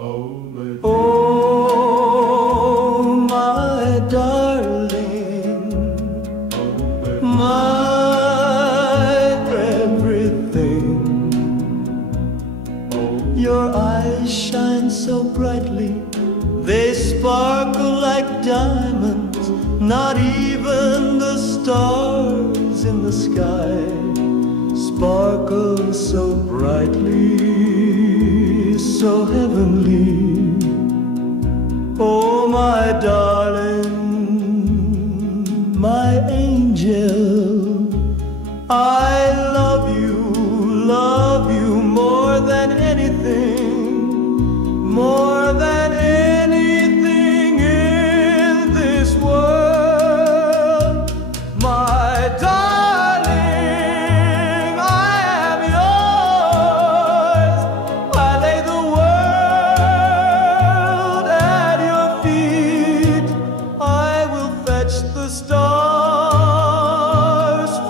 Oh, my darling, my everything. Your eyes shine so brightly, they sparkle like diamonds. Not even the stars in the sky sparkle so brightly, so heavenly. Oh, my darling, my angel, I love you more than anything, more than anything in this world. My darling, I am yours. I lay the world at your feet. I will fetch the stars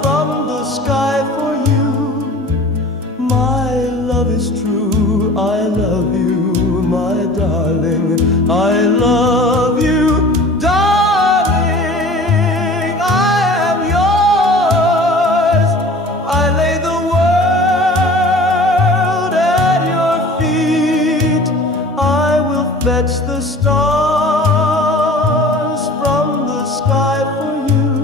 from the sky for you. My love is true, I love you, my darling, I love you, darling, I am yours. I lay the world at your feet. I will fetch the stars from the sky for you.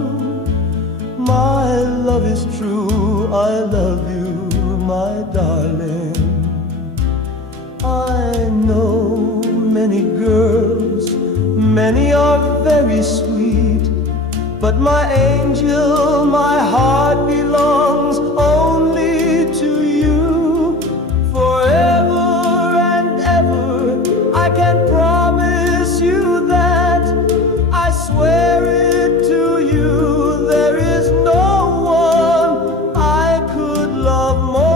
My love is true, I love you, my darling. I know many girls, many are very sweet, but my angel, my heart belongs only to you. Forever and ever, I can promise you that. I swear it to you, there is no one I could love more.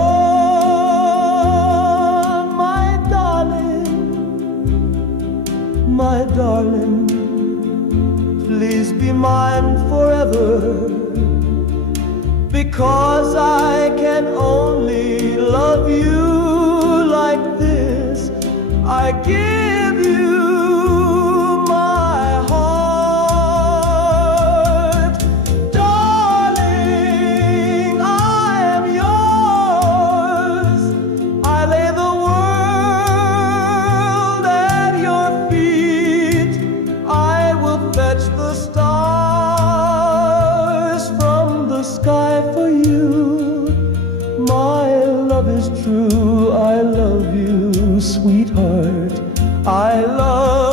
My darling, please be mine forever, because I can only love you like this. I give you my heart. Darling, I am yours. I lay the world at your feet. I will fetch the stars from the sky for you. My love is true, I love you, sweetheart, I love